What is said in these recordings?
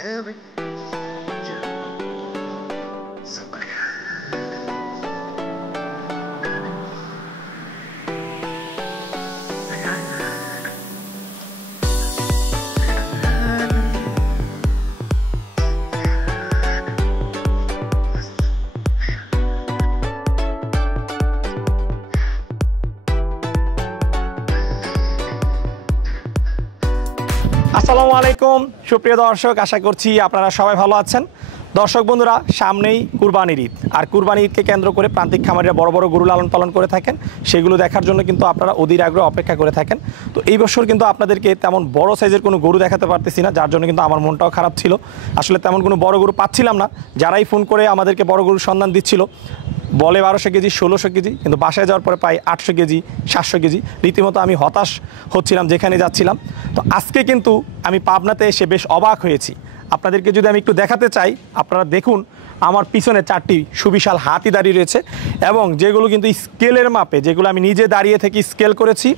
আসসালামু আলাইকুম সুপ্রিয় দর্শক, আশা করছি আপনারা সবাই ভালো আছেন। দর্শক বন্ধুরা, সামনেই কুরবানির ঈদ, আর কুরবানি ঈদকে কেন্দ্র করে প্রান্তিক খামারিরা বড় বড় গরু লালন পালন করে থাকেন। সেগুলো দেখার জন্য কিন্তু আপনারা অধীর আগ্রহে অপেক্ষা করে থাকেন। তো এই বছর কিন্তু আপনাদেরকে তেমন বড় সাইজের কোনো গরু দেখাতে পারতেছি না, যার জন্য কিন্তু আমার মনটাও খারাপ ছিল। আসলে তেমন কোনো বড় গরু পাচ্ছিলাম না। যারাই ফোন করে আমাদেরকে বড় গরুর সন্ধান দিচ্ছিল বলে 1200 কেজি 1600 কেজি, কিন্তু বাসায় যাওয়ার পরে পাই 800 কেজি 700 কেজি। রীতিমতো আমি হতাশ হচ্ছিলাম যেখানে যাচ্ছিলাম। তো আজকে কিন্তু আমি পাবনাতে এসে বেশ অবাক হয়েছি। আপনাদেরকে যদি আমি একটু দেখাতে চাই, আপনারা দেখুন আমার পিছনে 4টি সুবিশাল হাতি দাঁড়িয়ে রয়েছে, এবং যেগুলো কিন্তু স্কেলের মাপে, যেগুলো আমি নিজে দাঁড়িয়ে থেকে স্কেল করেছি।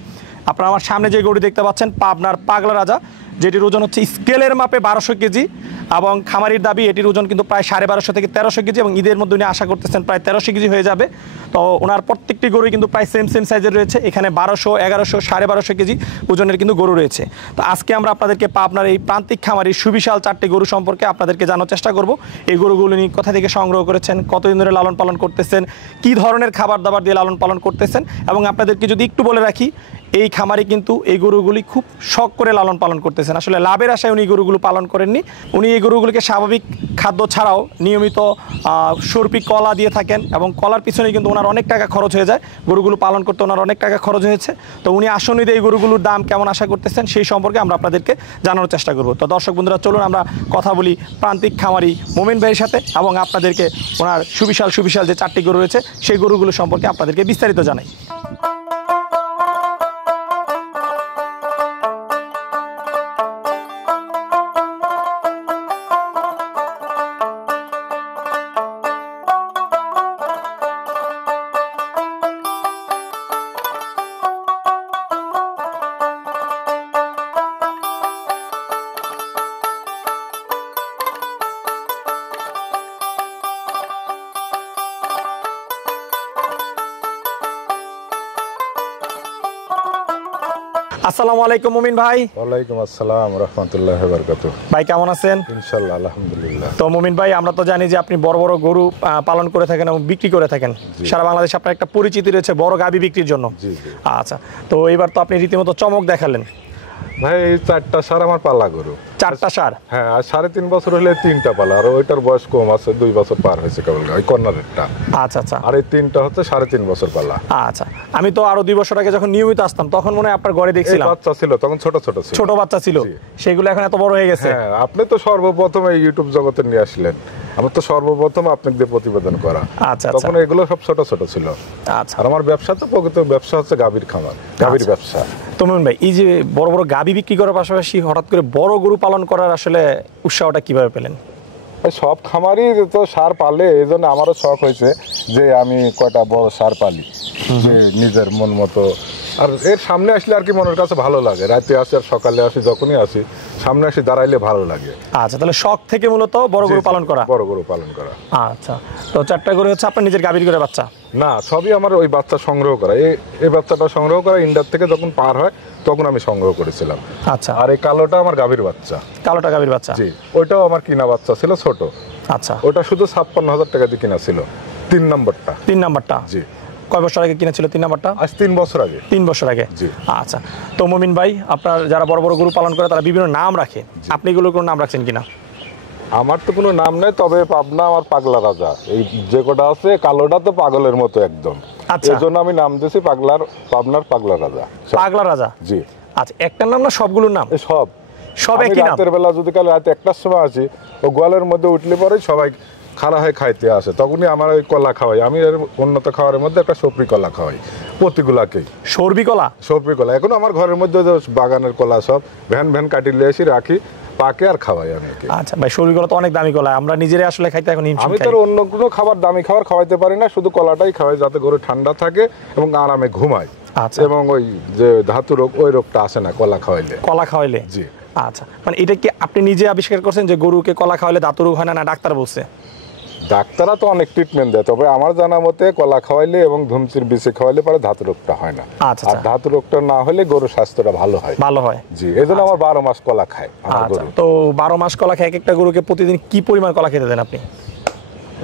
আপনারা আমার সামনে যে গরু দেখতে পাচ্ছেন পাবনার পাগলা রাজা, যেটির ওজন হচ্ছে স্কেলের মাপে 1200 কেজি, এবং খামারির দাবি এটির ওজন কিন্তু প্রায় 1250 থেকে 1300 কেজি, এবং ঈদের মধ্যে উনি আশা করতেছেন প্রায় 1300 কেজি হয়ে যাবে। তো ওনার প্রত্যেকটি গরুই কিন্তু প্রায় সেম সাইজের রয়েছে। এখানে 1200, 1100, 1250 কেজি ওজনের কিন্তু গরু রয়েছে। তো আজকে আমরা আপনাদেরকে আপনার এই প্রান্তিক খামারির সুবিশাল 4টি গরু সম্পর্কে আপনাদেরকে জানার চেষ্টা করব। এই গরুগুলো নিয়ে কোথা থেকে সংগ্রহ করেছেন, কতদিন ধরে লালন পালন করতেছেন, কী ধরনের খাবার দাবার দিয়ে লালন পালন করতেছেন। এবং আপনাদেরকে যদি একটু বলে রাখি, এই খামারি কিন্তু এই গরুগুলি খুব শখ করে লালন পালন করতেছেন। আসলে লাভের আশায় উনি গরুগুলো পালন করেননি। উনি এই গরুগুলিকে স্বাভাবিক খাদ্য ছাড়াও নিয়মিত সর্পি কলা দিয়ে থাকেন, এবং কলার পিছনে কিন্তু ওনার অনেক টাকা খরচ হয়ে যায়। গরুগুলো পালন করতে ওনার অনেক টাকা খরচ হয়েছে। তো উনি আসনিতে এই গরুগুলোর দাম কেমন আশা করতেছেন সেই সম্পর্কে আমরা আপনাদেরকে জানানোর চেষ্টা করব। তো দর্শক বন্ধুরা, চলুন আমরা কথা বলি প্রান্তিক খামারি মোমিন ভাইয়ের সাথে, এবং আপনাদেরকে ওনার সুবিশাল যে 4টি গরু রয়েছে সেই গরুগুলো সম্পর্কে আপনাদেরকে বিস্তারিত জানাই। আসসালামু আলাইকুম মুমিন ভাই। ওয়ালাইকুম আসসালাম রাহমাতুল্লাহি ওয়া বারাকাতুহু। ভাই কেমন আছেন? ইনশাআল্লাহ আলহামদুলিল্লাহ। তো মুমিন ভাই, আমরা তো জানি যে আপনি বড় বড় গরু পালন করে থাকেন এবং বিক্রি করে থাকেন। সারা বাংলাদেশে আপনার একটা পরিচিতি রয়েছে বড় গাভী বিক্রির জন্য। আচ্ছা, তো এবার তো আপনি রীতিমতো চমক দেখালেন ভাই। এই 4টা সার আমার পালা গরু। 4টা সার? হ্যাঁ, আর 3.5 বছর হলে 3টা পালা, আর ওইটার বয়স কম আছে, 2 বছর পার হয়েছে কেবল, ওই কর্নারেরটা। আচ্ছা। আর এই 3টা হচ্ছে 3.5 বছর পালা। আচ্ছা, আমি তো আরো 2 বছর আগে যখন নিয়মিত আসতাম তখন মনে হয় আপনার ঘরে দেখছিলাম বাচ্চা ছিল, তখন ছোট বাচ্চা ছিল, সেগুলো এখন এত বড় হয়ে গেছে। হ্যাঁ, আপনি তো সর্বপ্রথম এই ইউটিউব জগতে নিয়ে আসলেন। আমার তো সর্বপ্রথম আপনাকে দিয়ে প্রতিবেদন করা। আচ্ছা, তখন এগুলো সব ছোট ছিল। আচ্ছা, আর আমার ব্যবসা তো প্রকৃত ব্যবসা হচ্ছে গাভীর খামার, গাভীর ব্যবসা। তো মুমিন ভাই, এই যে বড় বড় গাভী বিক্রি করার পাশাপাশি হঠাৎ করে বড় গরু পালন করার আসলে উৎসাহটা কিভাবে পেলেন? সব খামারই তো সার পালে, এই জন্য আমারও শখ হয়েছে যে আমি কয়টা বড় সার পালি, যে নিজের মন মতো। আর এর সামনে আসলে আর কি মনের কাছে ভালো লাগে। রাতে আসি আর সকালে আসি, যখনই আসি সামনে আসি দাঁড়াইলে ভালো লাগে। আচ্ছা, তাহলে শখ থেকে মূলত বড় গরু পালন করা। আচ্ছা, তো 4টা গরু হচ্ছে আপনার নিজের গাভীর করে বাচ্চা? না, সবই আমার ওই বাচ্চা সংগ্রহ করা। এই বাচ্চাটা সংগ্রহ করা ইন্ডিয়া থেকে যখন পার হয় তখন আমি সংগ্রহ করেছিলাম। আচ্ছা, আর এই কালোটা আমার গাভীর বাচ্চা। কালোটা গাভীর বাচ্চা? জি, ওইটাও আমার কিনা বাচ্চা ছিল, ছোট। আচ্ছা, ওটা শুধু 56,000 টাকা দিয়ে কিনা ছিল। 3 নাম্বারটা? জি। কয় বছর আগে কিনেছিল 3 নাম্বারটা? আজ 3 বছর আগে। 3 বছর আগে? জি। আচ্ছা, তো মুমিন ভাই, আপনার যারা বড় বড় গরু পালন করে তারা বিভিন্ন নাম রাখে, আপনি এগুলোর কোনো নাম রাখছেন কিনা? আমার তো কোনো নাম নেই, তবে পাবনা আমার পাগলা রাজা। এই যে কটা আছে, কালোটা তো পাগলের মতো একদম। আচ্ছা, এই জন্য আমি নাম দিয়েছি পাবনার পাগলা রাজা। পাগলা রাজা? জি। আচ্ছা, একটা নাম না সবগুলোর নাম? সব একই নাম। রাতের বেলা যদি কাল রাতে 1টার সময় আসি, ও গোয়ালের মধ্যে উঠলে পরে সবাই খাড়া হয়ে খাইতে আসে, তখনই আমার ওই কলা খাওয়াই। আমি এর উন্নত খাওয়ার মধ্যে একটা সবরি কলা খাওয়াই প্রতিগুলাকেই। সবরি কলা? এখন আমার ঘরের মধ্যে বাগানের কলা সব ভ্যান কাটিলে এসে রাখি, পাকে আর খাওয়াই আমি। আচ্ছা ভাই, সবরি কলা তো অনেক দামি কলা, আমরা নিজেরা আসলে খাইতে এখন আমি তো অন্য কোনো খাবার দামি খাবার খাওয়াইতে পারি না, শুধু কলাটাই খাওয়াই, যাতে গরু ঠান্ডা থাকে এবং আরামে ঘুমায়। এবং ওই যে ধাতু রোগ, ওই রোগটা আসে না কলা খাওয়াইলে। জি। আচ্ছা, মানে এটা কি আপনি নিজে আবিষ্কার করছেন যে গরুকে কলা খাওয়ালে দাঁতের রোগ হয় না, না ডাক্তার বলছে? ডাক্তাররা তো অনেক ট্রিটমেন্ট দেয়, তবে আমার জানা মতে কলা খাওয়াইলে এবং ধুমচির বিষে খাওয়াইলে পরে ধাতু রোগটা হয় না। আচ্ছা, আর ধাতু রোগটা না হলে গরুর স্বাস্থ্যটা ভালো হয়। ভালো হয়, জি, এই জন্য আমার 12 মাস কলা খায় আমার আচ্ছা। গরু। তো 12 মাস কলা খায়, এক একটা গরুকে প্রতিদিন কি পরিমাণ কলা খেতে দেন আপনি?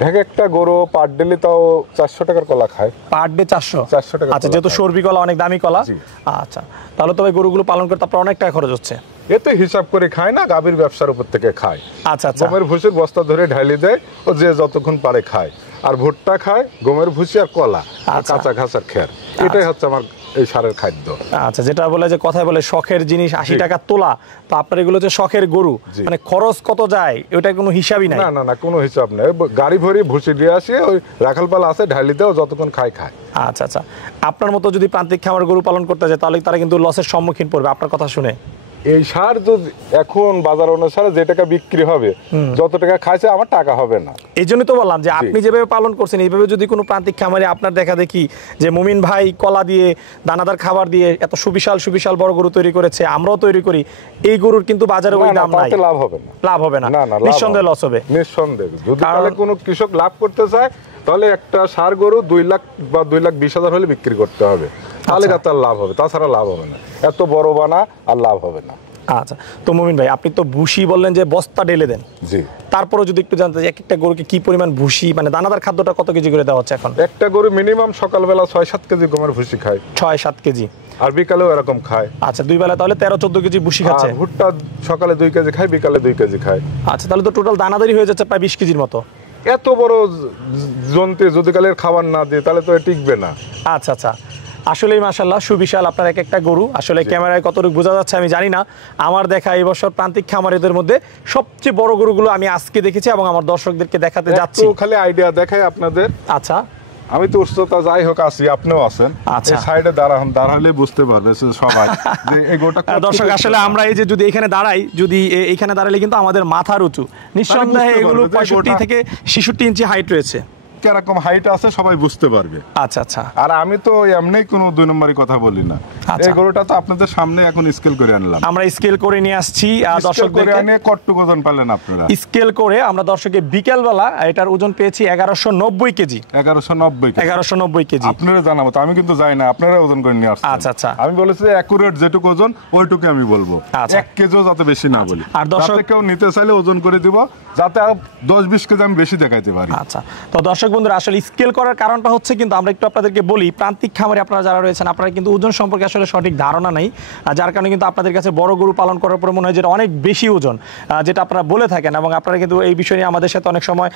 এক একটা গরু পার ডেলি তাও 400 টাকার কলা খায়। Per day 400? 400 টাকা। আচ্ছা, যেহেতু সর্বি কলা অনেক দামি কলা। জি। আচ্ছা, তাহলে তো ভাই গরুগুলো পালন করতে আপনার অনেক টাকা খরচ হচ্ছে। এতে হিসাব করে খায় না, গাভীর ব্যবসার উপর থেকে খায়। আচ্ছা আচ্ছা, গমের ভুসির বস্তা ধরে ঢালি দেয়, ও যে যতক্ষণ পারে খায়। আর ভুট্টা খায়, গমের ভুসি আর কলা, আর আচ্ছা। কাঁচা ঘাসের খের, এটাই হচ্ছে আমার এই সারের খাদ্য। আচ্ছা, যেটা বলে যে কথায় বলে শখের জিনিস 80 টাকা তোলা, তো আপনার এগুলো যে শখের গরু, জি। মানে খরচ কত যায় ওটা কোনো হিসাবই নাই? না না না, কোনো হিসাব নেই। গাড়ি ভরি ভুসি দিয়ে আসে, ওই রাখালপালা আছে, ঢালি দেও, যতক্ষণ খায় খায়। আচ্ছা আচ্ছা, আপনার মতো যদি প্রান্তিক খামার গরু পালন করতে যায় তাহলে তারা কিন্তু লসের সম্মুখীন পড়বে আপনার কথা শুনে। এই সার যদি এখন বাজার অনুসারে যে টাকা বিক্রি হবে, যত টাকা খাইছে আমার টাকা হবে না। এই জন্যই তো বললাম যে আপনি যেভাবে পালন করছেন এইভাবে যদি কোনো প্রান্তিক খামারে আপনার দেখা দেখি যে মুমিন ভাই কলা দিয়ে দানাদার খাবার দিয়ে এত সুবিশাল সুবিশাল বড় গরু তৈরি করেছে, আমরাও তৈরি করি, এই গরুর কিন্তু বাজারে ওই দাম নাই, তাতে লাভ হবে না। লাভ হবে না, না না, নিঃসন্দেহে লস হবে। নিঃসন্দেহে। যদি তাহলে কোনো কৃষক লাভ করতে চায় তাহলে একটা সার গরু 2 লাখ বা 2,20,000 হলে বিক্রি করতে হবে, তাহলে তার লাভ হবে, তাছাড়া লাভ হবে না। এত বড় বানা আর লাভ হবে না। আচ্ছা, তো মুমিন ভাই আপনি তো ভুসি বললেন যে বস্তা ঢেলে দেন, জি। তারপরে যদি একটু জানতে চাই এক একটা গরুকে কি পরিমাণ ভুসি, মানে দানাদার খাদ্যটা কত কেজি করে দেওয়া হচ্ছে এখন? একটা গরু মিনিমাম সকালবেলা 6-7 কেজি গমের ভুসি খায়, 6-7 কেজি। আর বিকালেও এরকম খায়। আচ্ছা, দুই বেলা তাহলে 13-14 কেজি ভুসি খাচ্ছে। আর ভুট্টা সকালে 2 কেজি খায়, বিকালে 2 কেজি খায়। আচ্ছা, তাহলে তো টোটাল দানাদারি হয়ে যাচ্ছে প্রায় 20 কেজির মতো। এত বড় জন্তে যদি কালের খাবার না দিয়ে তাহলে তো টিকবে না। আচ্ছা আচ্ছা, আসলেই মাশাআল্লাহ সুবিশাল আপনার এক একটা গরু। আসলে ক্যামেরায় কতটুকু বোঝা যাচ্ছে আমি জানি না, আমার দেখা এই বছর প্রান্তিক খামারিদের মধ্যে সবচেয়ে বড় গরুগুলো আমি আজকে দেখেছি এবং আমার দর্শকদেরকে দেখাতে যাচ্ছি। একটু খালি আইডিয়া দেখাই আপনাদের। আচ্ছা, আমি তো উচ্চতা যাই হোক আছি, আপনিও আছেন, আচ্ছা। এই সাইডে দাঁড়ালে বুঝতে পারবে সবাই যে এই গোটা দর্শক আসলে আমরা এই যে যদি এখানে দাঁড়াই, যদি এইখানে দাঁড়ালে কিন্তু আমাদের মাথার উঁচু, নিঃসন্দেহে বুঝতে এগুলো পারবে যে 65 গোটা- থেকে 66 ইঞ্চি হাইট রয়েছে। কিরকম হাইট আছে সবাই বুঝতে পারবে। আচ্ছা আচ্ছা, আর আমি তো এমনি কোনো 2 নম্বরই কথা বলি না। আচ্ছা। এই গরুটা তো আপনাদের সামনে এখন স্কেল করে আনলাম। আমরা স্কেল করে নিয়ে আসছি স্কেল করে দর্শকদেরকে। আনে কতটুকু ওজন পালেন আপনারা? স্কেল করে আমরা দর্শকের বিকেলবেলা এটার ওজন পেয়েছি 1190 কেজি। 1190 কেজি। 1190 কেজি। আপনারা জানাবো তো, আমি কিন্তু যাই না, আপনারা ওজন করে নিয়ে আসছেন। আচ্ছা, আচ্ছা। আমি বলেছি অ্যাকুরেট যেটুকু ওজন ওইটুকু আমি বলবো, আচ্ছা। 1 কেজিও যাতে বেশি না বলি। আর দর্শক- যাতে কেউ নিতে চাইলে ওজন করে দিব, যাতে আর 10-20 কেজি আমি বেশি দেখাইতে পারি। আচ্ছা, তো দর্শক বন্ধুরা আসলে স্কেল করার কারণটা হচ্ছে কিন্তু আমরা একটু আপনাদেরকে বলি, প্রান্তিক খামারে আপনারা যারা রয়েছেন আপনারা কিন্তু ওজন সম্পর্কে আসলে সঠিক ধারণা নেই, যার কারণে কিন্তু আপনাদের কাছে বড় গরু পালন করার পরে মনে হয় যেটা অনেক বেশি ওজন, যেটা আপনারা বলে থাকেন, এবং আপনারা কিন্তু এই বিষয় নিয়ে আমাদের সাথে অনেক সময়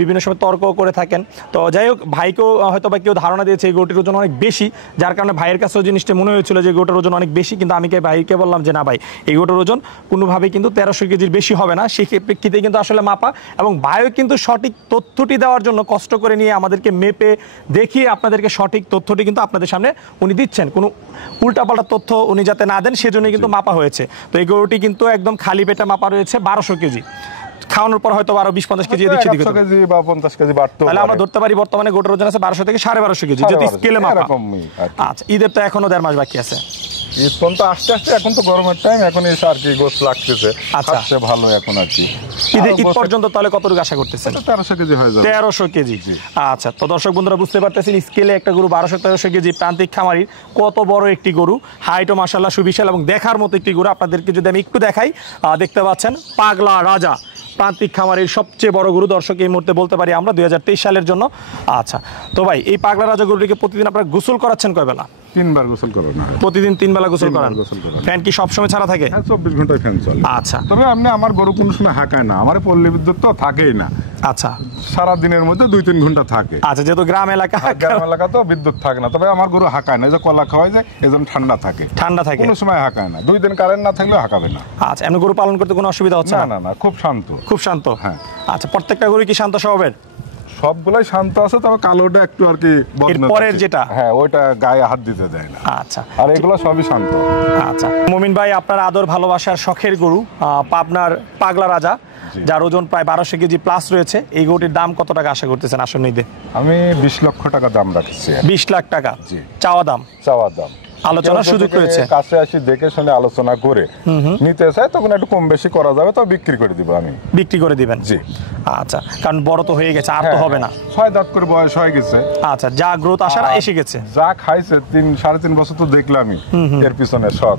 বিভিন্ন সময় তর্ক করে থাকেন। তো যাই হোক, ভাইকেও হয়তো বা কেউ ধারণা দিয়েছে এই গরুটির ওজন অনেক বেশি, যার কারণে ভাইয়ের কাছেও জিনিসটা মনে হয়েছিল যে গরুটার ওজন অনেক বেশি, কিন্তু আমি ভাইকে বললাম যে না ভাই, এই গরুটার ওজন কোনোভাবেই কিন্তু 1300 কেজির বেশি হবে না। সেই প্রেক্ষিতে কিন্তু আসলে মাপা, এবং ভাইও কিন্তু সঠিক তথ্যটি দেওয়ার জন্য কষ্ট করে নিয়ে আমাদেরকে মেপে দেখিয়ে আপনাদেরকে সঠিক তথ্যটি কিন্তু আপনাদের সামনে উনি দিচ্ছেন, কোনো উল্টাপাল্টা তথ্য উনি যাতে না দেন সেজন্যই কিন্তু মাপা হয়েছে। তো এই গরুটি কিন্তু একদম খালি পেটে মাপা রয়েছে 1200 কেজি। খাওয়ানোর পর হয়তো আরো 20-50 কেজি এদিক সেদিক 100 কেজি বা 50 কেজি বাড়তো। তাহলে আমরা ধরতে পারি বর্তমানে গোটার ওজন আছে 1200 থেকে 1250 কেজি, যদি স্কেলে মাপা। এরকমই আর কি। আচ্ছা, ঈদের তো এখনো 1.5 মাস বাকি আছে। ঈদ পর্যন্ত আসতে আসতে, এখন তো গরমের টাইম, এখন এসে আর কি গোছ লাগতেছে, আচ্ছা। খাচ্ছে ভালো এখন আর কি। ঈদ পর্যন্ত তাহলে কতটুকু আশা করতেছেন? 1300 কেজি হয়ে যাবে। 1300 কেজি। আচ্ছা, তো দর্শক বন্ধুরা বুঝতে পারতেছেন স্কেলে একটা গরু 1200-1300 কেজি প্রান্তিক খামারির কত বড় একটি গরু, হাইটও মাশাআল্লাহ সুবিশাল এবং দেখার মতো একটি গরু। আপনাদেরকে যদি আমি একটু দেখাই, দেখতে পাচ্ছেন পাগলা রাজা প্রান্তিক খামারের সবচেয়ে বড় গরু। দর্শক এই মুহূর্তে বলতে পারি আমরা 2023 সালের জন্য। আচ্ছা, তো ভাই এই পাগলা রাজা গরুটিকে প্রতিদিন আপনারা গোসল করাচ্ছেন কয় বেলা? 3 বার গোসল করানো হয়। প্রতিদিন 3 বেলা গোসল 3 বার করান? গোসল করানো। ফ্যান কি সবসময় ছাড়া থাকে? হ্যাঁ, 24 ঘন্টায় ফ্যান চলে। আচ্ছা তবে আমার গরু কোনো সময় হাঁকায় না, আমার পল্লী বিদ্যুৎ তো থাকেই না, আচ্ছা সারা দিনের মধ্যে 2-3 ঘন্টা থাকে। আচ্ছা, যেহেতু গ্রাম এলাকা, গ্রাম এলাকা তো বিদ্যুৎ থাকে না, তবে আমার গরু হাঁকায় না, এই যে কলা খাওয়াই যায় এজন্য ঠান্ডা থাকে, ঠান্ডা থাকে। কোনো সময় হাঁকায় না, 2 দিন কারেন্ট না থাকলেও হাঁকাবে না। আচ্ছা, এমনি গরু পালন করতে কোনো অসুবিধা হচ্ছে না না? না না, খুব শান্ত। খুব শান্ত? হ্যাঁ। আচ্ছা, প্রত্যেকটা গরু কি শান্ত স্বভাবের? সবগুলাই শান্ত আছে, তবে কালোটা একটু আর কি বদমেজাজি। পরের যেটা? হ্যাঁ, ওইটা গায়ে হাত দিতে দেয় না। আচ্ছা আর এগুলো সবই শান্ত। আচ্ছা, মুমিন ভাই আপনার আদর ভালোবাসার শখের গরু পাবনার পাগলা রাজা, যার ওজন প্রায় 1200 কেজি প্লাস রয়েছে, এই গরুটির দাম কত টাকা আশা করতেছেন আসন্ন ঈদে? আমি 20 লক্ষ টাকা দাম রাখছি। 20 লাখ টাকা জি। চাওয়া দাম? চাওয়া দাম। আলোচনার কেউ সুযোগ যদি রয়েছে। কাছে আসি দেখে শুনে আলোচনা করে নিতে চায় তখন একটু কম বেশি করা যাবে, তো বিক্রি করে দিব আমি। বিক্রি করে দিবেন? জি। আচ্ছা, কারণ বড় তো হয়ে গেছে, আর তো হবে না। 6 দাঁত করে বয়স হয়ে গেছে। আচ্ছা, যা গ্রোথ আসার এসে গেছে। যা খাইছে 3-3.5 বছর তো দেখলামই এর পিছনে শখ,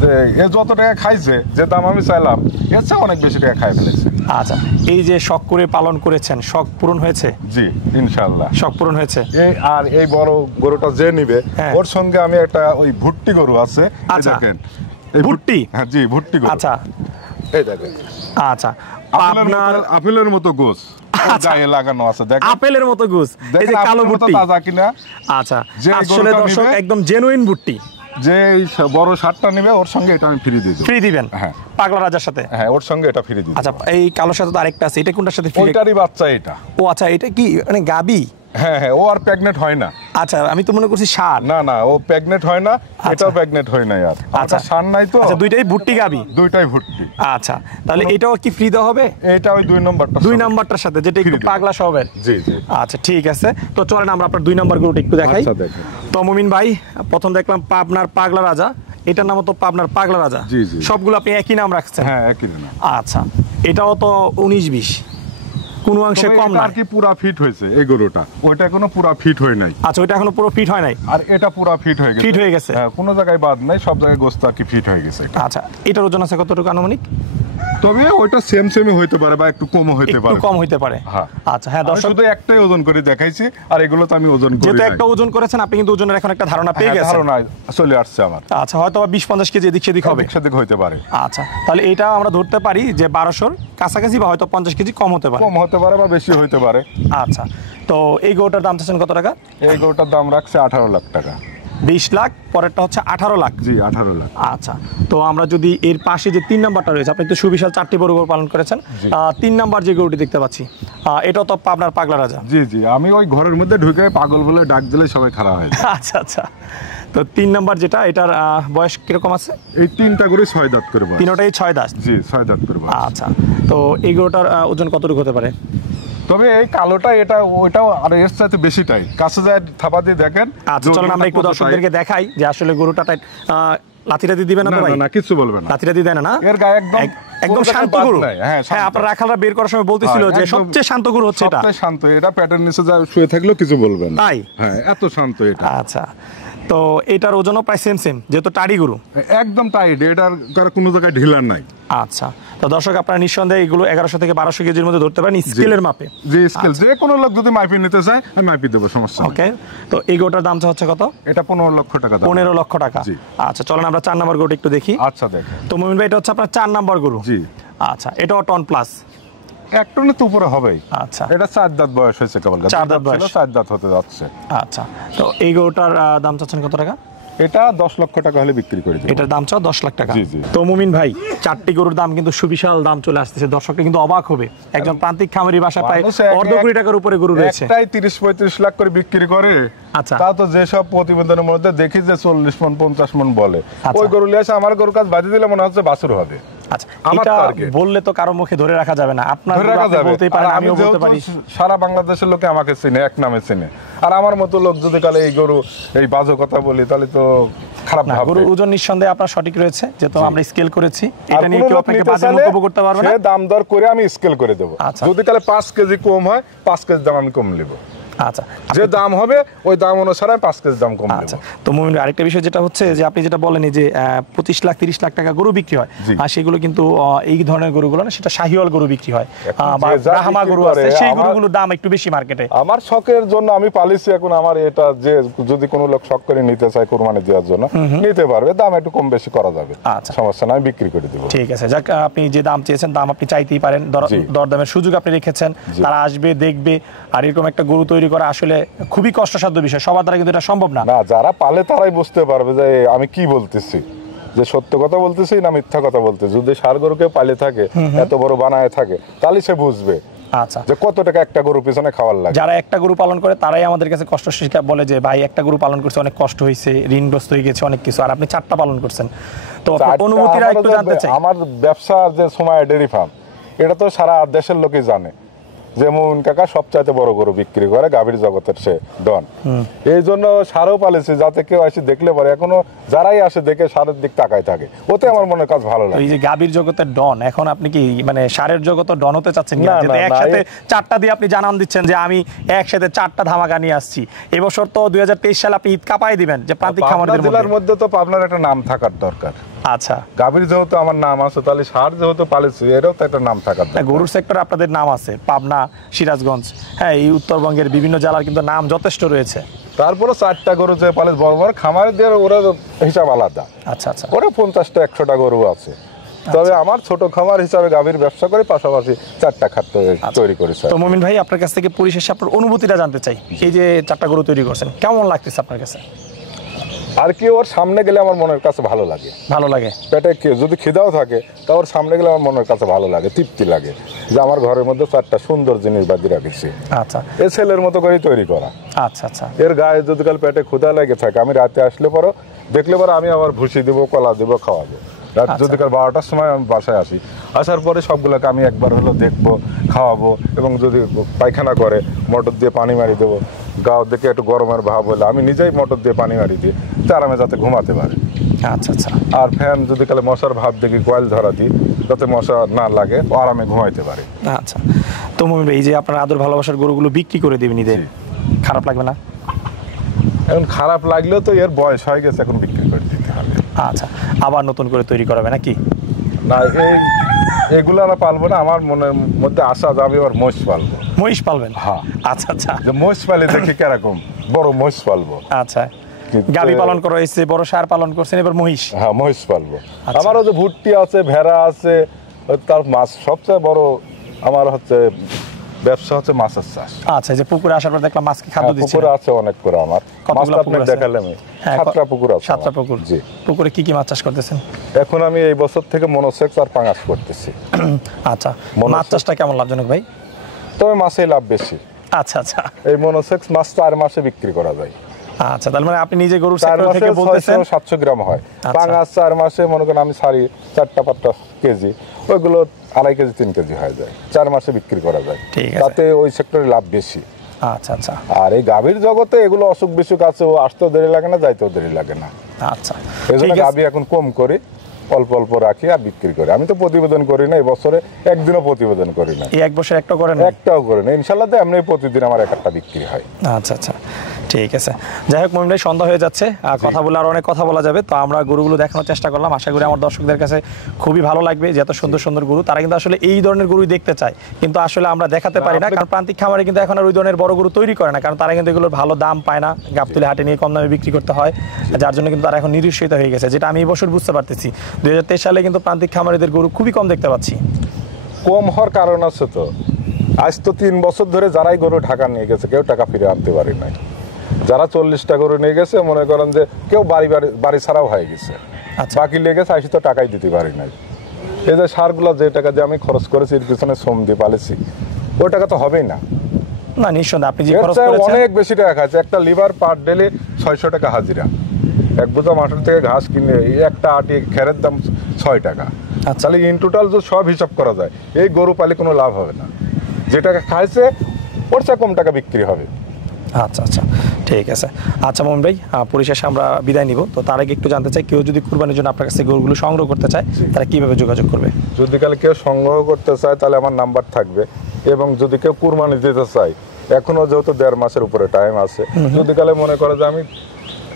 যে এ যত টাকা খাইছে, যে দাম আমি চাইলাম এর চেয়ে অনেক বেশি টাকা খাই ফেলেছে। আচ্ছা, এই যে শখ করে পালন করেছেন, শখ পূরণ হয়েছে? জি, ইনশাআল্লাহ শখ পূরণ হয়েছে। এই বড় গরুটা যে নিবে হ্যাঁ। ওর সঙ্গে আমি একটা ওই ভুট্টি গরু আছে, এই আচ্ছা। দেখেন এই ভুট্টি? হ্যাঁ জি, ভুট্টি গরু। আচ্ছা এই দেখেন আচ্ছা, আপনার আপেলের মতো গোছ গায়ে লাগানো আছে, দেখেন আপেলের মতো গোছ, এই যে দেখেন কালো আপেলের মতো ভুট্টি। তাজা কিনা। আচ্ছা, যে এই আসলে গরুটা দর্শক নিবে- একদম জেনুইন ভুট্টি। যে এই বড় শার্টটা নিবে ওর সঙ্গে এটা আমি ফ্রি দিয়ে দেবো। ফ্রি দিবেন? হ্যাঁ। পাগলা রাজার সাথে? হ্যাঁ, ওর সঙ্গে এটা ফ্রি দিয়ে দেবো। আচ্ছা, এই কালোর সাথে তো আরেকটা আছে, এটা কোনটার সাথে ফ্রি? ওইটারই বাচ্চা এটা। ও আচ্ছা, এটা কি মানে গাবি? হ্যাঁ হ্যাঁ, ও আর প্রেগনেন্ট হয় না। আচ্ছা, আমি তো মনে করছি ষাঁড়। না না, ও প্রেগনেন্ট হয় না, এটাও প্রেগনেন্ট হয় না। আর আচ্ছা, সার নাই তো। আচ্ছা, দুইটাই ভুট্টি গাবি? দুইটাই ভুট্টি। আচ্ছা, তাহলে এটাও কি ফ্রি দেওয়া হবে? এটা ওই 2 নম্বরটা। 2 নাম্বারটার সাথে, যেটা একটু Free দেব। পাগলা স্বভাবের। জি জি। আচ্ছা, ঠিক আছে, তো চলেন আমরা আপনার 2 নাম্বার গরুটা একটু দেখাই। আচ্ছা, দেখেন। তো মুমিন ভাই, প্রথম দেখলাম পাবনার পাগলা রাজা, এটার নাম তো পাবনার পাগলা রাজা। জি, জি। সবগুলো আপনি একই নাম রাখছেন? হ্যাঁ, একই না। আচ্ছা, এটাও তো 19-20, কোনো অংশে তবে কম এটা না? আর কি পুরা ফিট হয়েছে এই গরুটা, ওইটা এখনো পুরা ফিট হয় নাই। আচ্ছা, ওইটা এখনো পুরো ফিট হয় নাই? আর এটা পুরা ফিট হয়ে গেছে। ফিট হয়ে গেছে? হ্যাঁ, কোনো জায়গায় বাদ নাই, সব জায়গায় গোস্ত আর কি ফিট হয়ে গেছে। আচ্ছা, এটার ওজন আছে কতটুকু আনুমানিক? তবে ওইটা সেমই হইতে পারে বা একটু কমও হইতে একটু পারে। কম হইতে পারে? হ্যাঁ। আচ্ছা, হ্যাঁ আমি দর্শক, শুধু একটাই ওজন করে দেখাইছি, আর এগুলো তো আমি ওজন করি যেহেতু নাই। একটা ওজন করেছেন আপনি, কিন্তু ওজনের এখন একটা ধারণা পেয়ে হ্যাঁ, গেছেন। ধারণা চলে আসছে আমার। আচ্ছা, হয়তো 20-50 কেজি এদিক সেদিক হবে। সেদিক হইতে পারে। আচ্ছা, তাহলে এটা আমরা ধরতে পারি যে 1200-র কাছাকাছি, বা হয়তো 50 কেজি কম হতে পারে। কম হতে পারে বা বেশি হইতে পারে। আচ্ছা, তো এই গরুটার দাম চাচ্ছেন কত টাকা? এই গরুটার দাম রাখছে 18 লাখ টাকা। 20 লাখ, পরেরটা হচ্ছে 18 লাখ। জি, 18 লাখ। আচ্ছা, তো আমরা যদি এর পাশে যে 3 নাম্বারটা রয়েছে, আপনি তো সুবিশাল 4টি বড় গরু পালন করেছেন, জি। 3 নাম্বার যে গরুটি দেখতে পাচ্ছি, এটাও তো আপনার পাগলা রাজা। জি জি, আমি ওই ঘরের মধ্যে ঢুকে পাগল বলে ডাক দিলে সবাই খারাপ হয়। আচ্ছা আচ্ছা, তো 3 নাম্বার যেটা, এটার বয়স কিরকম আছে? এই 3টা করে 6 দাঁত করে বয়স। তিনোটাই 6 দাঁত? জি, 6 দাঁত করে বয়স। আচ্ছা, তো এই গরুটার ওজন কতটুকু হতে পারে? তবে এই কালোটা এটা ওইটাও আর এর সাথে বেশিটাই, কাছে যায় থাপা দিয়ে দেখেন। আচ্ছা, চলুন আমরা একটু দর্শকদেরকে দেখাই যে আসলে গরুটা লাথিরাতি দিবে না তো ভাই? না, কিছু বলবে না। লাথিরাতি দেয় না? না, এর গায়ে একদম একদম শান্ত গরু। হ্যাঁ, হ্যাঁ, আপনার রাখালরা বের করার সময় বলতেছিল যে একদম সবচেয়ে শান্ত গরু হচ্ছে এটা। সবচেয়ে শান্ত এটা, প্যাটের নিচে যা শুয়ে থাকলেও কিছু বলবে না। তাই? হ্যাঁ, এত শান্ত এটা। আচ্ছা, তো এটার ওজনও প্রায় সেম, যেহেতু টাড়ি গরু। একদম টাইট, এটার কোনো জায়গায় ঢিলার নাই। আচ্ছা, তো দর্শক আপনারা নিঃসন্দেহে এগুলো 1100 থেকে 1200 কেজির মধ্যে ধরতে পারেন স্কেলের মাপে। যে স্কেল যে কোনো লোক যদি মাইপি নিতে চায় আমি মাইপি দেবো, সমস্যা নেই। ওকে, তো এই গরুটার দাম হচ্ছে কত? এটা 15 লক্ষ টাকা দাম। 15 লক্ষ টাকা? জি। আচ্ছা, চলেন আমরা 4 নম্বর গরুটা একটু দেখি। আচ্ছা, দেখেন। তো মুমিন ভাই, এটা হচ্ছে আপনার 4 নম্বর গরু? জি। আচ্ছা, এটাও টন প্লাস? 1 টনের তো উপরে হবেই। আচ্ছা, এটা 4 দাঁত বয়স হয়েছে কেবল। 4 দাঁত বয়স? 4 দাঁত হতে যাচ্ছে। আচ্ছা, তো এই গরুটার দাম চাচ্ছেন কত টাকা? এটা 10 লক্ষ টাকা হলে বিক্রি করে দেব। এটার দাম চাও 10 লাখ টাকা? জি, জি। তো মুমিন ভাই, 4টি গরুর দাম কিন্তু সুবিশাল দাম চলে আসতেছে, দর্শকরা কিন্তু অবাক হবে। একজন প্রান্তিক খামারি বাসা প্রায় মানুষ অর্ধ কোটি টাকার উপরে গরু রয়েছে। একটাই 30-35 লাখ করে বিক্রি করে। আচ্ছা। তা তো যেসব প্রতিবেদনের মধ্যে দেখি যে 40 মণ 50 মণ বলে, আচ্ছা। ওই গরু লিয়ে এসে আমার গরুর কাজ বাজি দিলে মনে হচ্ছে বাছুর হবে। আচ্ছা, আমার এটা target। বললে তো কারো মুখে ধরে রাখা যাবে না, আপনার ধরে গরু রাখা আপনি যাবে। বলতেই পারেন, আর আমি আমিও বলতে যেহেতু পারি। সারা বাংলাদেশের লোকে আমাকে চিনে, এক নামে চিনে। আর আমার মতো লোক যদি কালে এই গরু এই বাজে কথা বলি তাহলে তো খারাপ না, ভাববে। গরুর ওজন নিঃসন্দেহে আপনার সঠিক রয়েছে, যেহেতু আমরা স্কেল করেছি। আর এটা নিয়ে কোনো কেউ লোক আপনাকে নিতে বাজে চাইলে মন্তব্য করতে পারবে না। সে দাম দর করে আমি স্কেল করে দেবো। আচ্ছা। যদি কালে 5 কেজি কম হয় 5 কেজি দাম আমি কম নেব। আচ্ছা, যে দাম হবে ওই দাম অনুসারে আমি 5 কেজি দাম কম আচ্ছা, দেবো। তো মুমিন ভাই, আরেকটা বিষয় যেটা হচ্ছে যে আপনি যেটা বলেন যে 25 লাখ 30 লাখ টাকা গরু বিক্রি হয়, জি। আর সেগুলো কিন্তু এই ধরনের গরুগুলো না, সেটা শাহিওয়াল গরু বিক্রি হয়, বা যে যা ব্রাহ্মা বিক্রি গরু করে, আছে, সেই আমার- গরুগুলোর দাম একটু বেশি মার্কেটে। আমার শখের জন্য আমি পালিছি এখন। আমার এটা যে যদি কোনো লোক শখ করে নিতে চায় কুরবানি দেওয়ার জন্য নিতে পারবে, দাম একটু কম বেশি করা যাবে। আচ্ছা। সমস্যা না, আমি বিক্রি করে দেবো। ঠিক আছে, যাক, আপনি যে দাম চেয়েছেন দাম আপনি চাইতেই পারেন, জি। দরদামের সুযোগ আপনি রেখেছেন। জি। তারা আসবে, দেখবে, আর এরকম একটা গরু তৈরি করা আসলে খুবই কষ্টসাধ্য বিষয়, সবার দ্বারা কিন্তু এটা সম্ভব না। না, যারা পালে তারাই বুঝতে পারবে যে আমি কি বলতেছি, যে সত্য কথা বলতেছি না মিথ্যা কথা বলতেছি। যদি ষাঁড় গরুকে পালে থাকে, এত বড় বানায় থাকে, তাহলে সে বুঝবে আচ্ছা, যে কত টাকা একটা গরু পিছনে খাওয়ার লাগে। যারা একটা গরু পালন করে তারাই আমাদের কাছে কষ্ট শিক্ষা বলে যে ভাই, একটা গরু পালন করছে, অনেক কষ্ট হয়েছে, ঋণগ্রস্ত হয়ে গেছে অনেক কিছু, আর আপনি 4টা পালন করছেন। তো আপনার চারটা অনুভূতিটা একটু আমারও জানতে চাই। আমার ব্যবসা যে সময় ডেয়ারি ফার্ম, এটা তো সারা দেশের লোকই জানে যেমন কাকা সবচাইতে বড় গরু বিক্রি করে গাভীর জগতের সে ডন। এই জন্য সারও পালেছি যাতে কেউ এসে দেখলে পরে এখনো যারাই আসে দেখে সারের দিক তাকায় থাকে, ওতে আমার মনের কাজ ভালো তো লাগে। এই যে গাভীর জগতের ডন, এখন আপনি কি মানে সারের জগতে ডন হতে চাচ্ছেন কিনা? না, যেটা না, একসাথে না, 4টা দিয়ে আপনি জানান দিচ্ছেন যে আমি একসাথে 4টা ধামাকা নিয়ে আসছি। এবছর তো 2023 সালে আপনি ঈদ কাপাই দিবেন যে প্রান্তিক পাবনা খামারদের জেলার মধ্যে। মধ্যে তো পাবনার একটা নাম থাকার দরকার। আচ্ছা, গাভীর যেহেতু আমার নাম আছে, তাহলে সার যেহেতু পালেছি এটাও তো একটা নাম থাকার দরকার। গরুর সেক্টরে আপনাদের নাম আছে, পাবনা, সিরাজগঞ্জ, হ্যাঁ এই উত্তরবঙ্গের বিভিন্ন জেলার কিন্তু নাম যথেষ্ট রয়েছে। তারপরে 4টা গরু যে পালে বড় বড় খামারে দিয়ে ওরা হিসাব আলাদা। আচ্ছা আচ্ছা, ওরা 50টা 100টা গরু আছে। তবে আমার ছোট খামার হিসাবে গাভীর ব্যবসা করে পাশাপাশি 4টা খাদ্য তৈরি করেছে। তো মুমিন ভাই আপনার কাছ থেকে পরিশেষে আপনার অনুভূতিটা জানতে চাই, এই যে 4টা গরু তৈরি করছেন কেমন লাগতেছে আপনার কাছে? আর কি ওর সামনে গেলে আমার মনের কাছে ভালো লাগে, ভালো লাগে। পেটে যদি খিদাও থাকে তা ওর সামনে গেলে আমার মনের কাছে ভালো লাগে, তৃপ্তি লাগে যে আমার ঘরের মধ্যে 4টা সুন্দর জিনিস বাঁধিয়ে রাখছি। আচ্ছা এ ছেলের মতো করে তৈরি করা। আচ্ছা আচ্ছা, এর গায়ে যদি কাল পেটে ক্ষুধা লেগে থাকে, আমি রাতে আসলে পরও দেখলে পরে আমি আবার ভুসি দিব, কলা দিব, খাওয়াবো। রাত যদি কাল 12টার সময় আমি বাসায় আসি, আসার পরে সবগুলোকে আমি একবার হলো দেখবো, খাওয়াবো, এবং যদি পায়খানা করে মোটর দিয়ে পানি মারি দেবো। গাও দেখে একটু গরমের ভাব হলে আমি নিজেই মোটর দিয়ে পানি মারি দিই, আরামে যাতে ঘুমাতে পারে। আচ্ছা আচ্ছা, আর ফ্যান যদি কালে মশার ভাব দেখি কয়েল ধরা দিই, যাতে মশা না লাগে, ও আরামে ঘুমাইতে পারে। আচ্ছা। তো মুমিন ভাই, এই যে আপনার আদর ভালোবাসার গরুগুলো বিক্রি করে দেবেন ঈদে, খারাপ লাগবে না? এখন খারাপ লাগলেও তো এর বয়স হয়ে গেছে, এখন বিক্রি করে দিতে হবে। আচ্ছা, আবার নতুন করে তৈরি করাবে নাকি? না, এগুলো আমরা পালবো না। আমার মনের মধ্যে আশা যে আমি এবার মহিষ পালবো। মহিষ পালবেন? হ্যাঁ। আচ্ছা আচ্ছা, যে মহিষ পালি দেখি কিরকম, বড় মহিষ পালবো। আচ্ছা। গাভী পালন করা হয়েছে, বড় ষাঁড় পালন করছেন, এবার মহিষ? হ্যাঁ, মহিষ পালবো। আচ্ছা। আমারও যে ভুট্টি আছে, ভেড়া আছে, তার মাছ সবচেয়ে বড় আমার হচ্ছে ব্যবসা হচ্ছে মাছের চাষ। আচ্ছা, এই যে পুকুরে আসার পর দেখলাম মাছকে খাদ্য দিচ্ছেন। পুকুর আছে অনেক করে আমার। কতগুলো মাছ পুকুর আপনি আছে? দেখালাম, হ্যাঁ, 7টা পুকুর আছে। 7টা পুকুর। জি। পুকুরে কি কি মাছ চাষ করতেছেন? এখন আমি এই বছর থেকে মনোসেক্স আর পাঙাশ করতেছি। আচ্ছা, মাছ চাষটা কেমন লাভজনক ভাই? তবে মাছে লাভ বেশি। আচ্ছা আচ্ছা, এই মনোসেক্স মাছ 4 মাসে বিক্রি করা যায়। আচ্ছা, তার মানে আপনি নিজে গরুর 4 সেক্টর মাসে থেকে বলতেছেন 600-700 গ্রাম হয়। আচ্ছা। পাঙাশ 4 মাসে মনে করেন আমি ছাড়ি 4টা-5টা কেজি, ওইগুলো 2.5 কেজি 3 কেজি হয়ে যায়। 4 মাসে বিক্রি করা যায়। ঠিক আছে। তাতে ওই সেক্টরে লাভ বেশি। আচ্ছা আচ্ছা আর এই গাভীর জগতে এগুলো অসুখ বিসুখ আছে, ও আসতেও দেরি লাগে না, যাইতেও দেরি লাগে না। আচ্ছা, এই জন্য ঠিক আছে। গাভী এখন কম করি, অল্প অল্প রাখি আর বিক্রি করি। আমি তো প্রতিবেদন করি না, এই বছরে একদিনও প্রতিবেদন করি না, এই এক বছর একটা করেন? একটাও করি না। ইনশাল্লাহ তো এমনি প্রতিদিন আমার একটা বিক্রি হয়। আচ্ছা আচ্ছা, ঠিক আছে। যাই হোক মুমিন ভাই, সন্ধ্যা হয়ে যাচ্ছে, আর কথা বলে আর অনেক কথা বলা যাবে। তো আমরা গরুগুলো দেখানোর চেষ্টা করলাম, আশা করি আমার দর্শকদের কাছে খুবই ভালো লাগবে। যে এত সুন্দর সুন্দর গরু, তারা কিন্তু আসলে এই ধরনের গরুই দেখতে চায়, কিন্তু আসলে আমরা দেখাতে পারি না, কারণ প্রান্তিক খামারে কিন্তু এখন আর ওই ধরনের বড় গরু তৈরি করে না, কারণ তারা কিন্তু এগুলোর ভালো দাম পায় না, গাবতলী হাটে নিয়ে কম দামে বিক্রি করতে হয়, যার জন্য কিন্তু তারা এখন নিরুৎসাহিত হয়ে গেছে, যেটা আমি এই বছর বুঝতে পারতেছি। 2023 সালে কিন্তু প্রান্তিক খামারিদের গরু খুবই কম দেখতে পাচ্ছি। কম হওয়ার কারণ আছে তো, আজ তো 3 বছর ধরে যারাই গরু ঢাকা নিয়ে গেছে কেউ টাকা ফিরে আনতে পারে নাই। যারা 40টা গরু নিয়ে গেছে মনে করেন যে কেউ বাড়ি ছাড়াও হয়ে গেছে, আচ্ছা। বাকি লেগে গেছে, আসি তো টাকাই দিতে পারি নাই। এই যে সারগুলো যে টাকা দিয়ে আমি খরচ করেছি, এর পিছনে শ্রম দিয়ে পালেছি, ওই টাকা তো হবেই না। না, নিঃসন্দেহে আপনি যে এর খরচ চেয়ে করেছেন অনেক বেশি টাকা খাচ্ছে। একটা লিভার পার ডেলি 600 টাকা হাজিরা, এক বোঝা মাঠের থেকে ঘাস কিনে এই একটা আটি খেরের দাম 6 টাকা। আচ্ছা। তাহলে ইন টোটাল যদি সব হিসাব করা যায়, এই গরু পালে কোনো লাভ হবে না। যে টাকা খাইছে ওর চেয়ে কম টাকা বিক্রি হবে। আচ্ছা আচ্ছা, ঠিক আছে। আচ্ছা মোমিন ভাই, পরিশেষে আমরা বিদায় নিব। তো তার আগে একটু জানতে চাই, কেউ যদি কুরবানির জন্য আপনার কাছে গরুগুলো সংগ্রহ করতে চায়, তারা কিভাবে যোগাযোগ করবে? যদি কালে কেউ সংগ্রহ করতে চায় তাহলে আমার নাম্বার থাকবে, এবং যদি কেউ কুরবানি দিতে চায়, এখনো যেহেতু 1.5 মাসের উপরে টাইম আছে, যদি কালে মনে করে যে আমি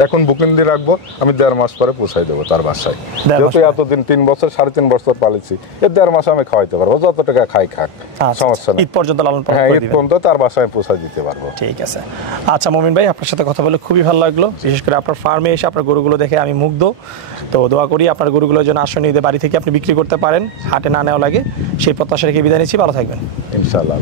এখন বুকিং দিয়ে রাখবো, আমি 1.5 মাস পরে পৌঁছাই দেবো তার বাসায়। 1.5 মাস যেহেতু এতদিন 3 বছর 3.5 বছর পালিছি, 1.5 মাসে আমি খাওয়াইতে পারবো, যত টাকা খাই খাক, সমস্যা নেই। ঈদ পর্যন্ত লালন পালন হ্যাঁ, করে ঈদ দিবেন। পর্যন্ত তার বাসায় পৌঁছাই দিতে পারবো। ঠিক আছে। আচ্ছা মোমিন ভাই, আপনার সাথে কথা বলে খুবই ভালো লাগলো, বিশেষ করে আপনার ফার্মে এসে আপনার গরুগুলো দেখে আমি মুগ্ধ। তো দোয়া করি আপনার গরুগুলোর জন্য আসন্ন ঈদে বাড়ি থেকে আপনি বিক্রি করতে পারেন, হাটে না নেওয়া লাগে, সেই প্রত্যাশা রেখে বিদায় নিচ্ছি। ভালো থাকবেন। ইনশাআল্লাহ।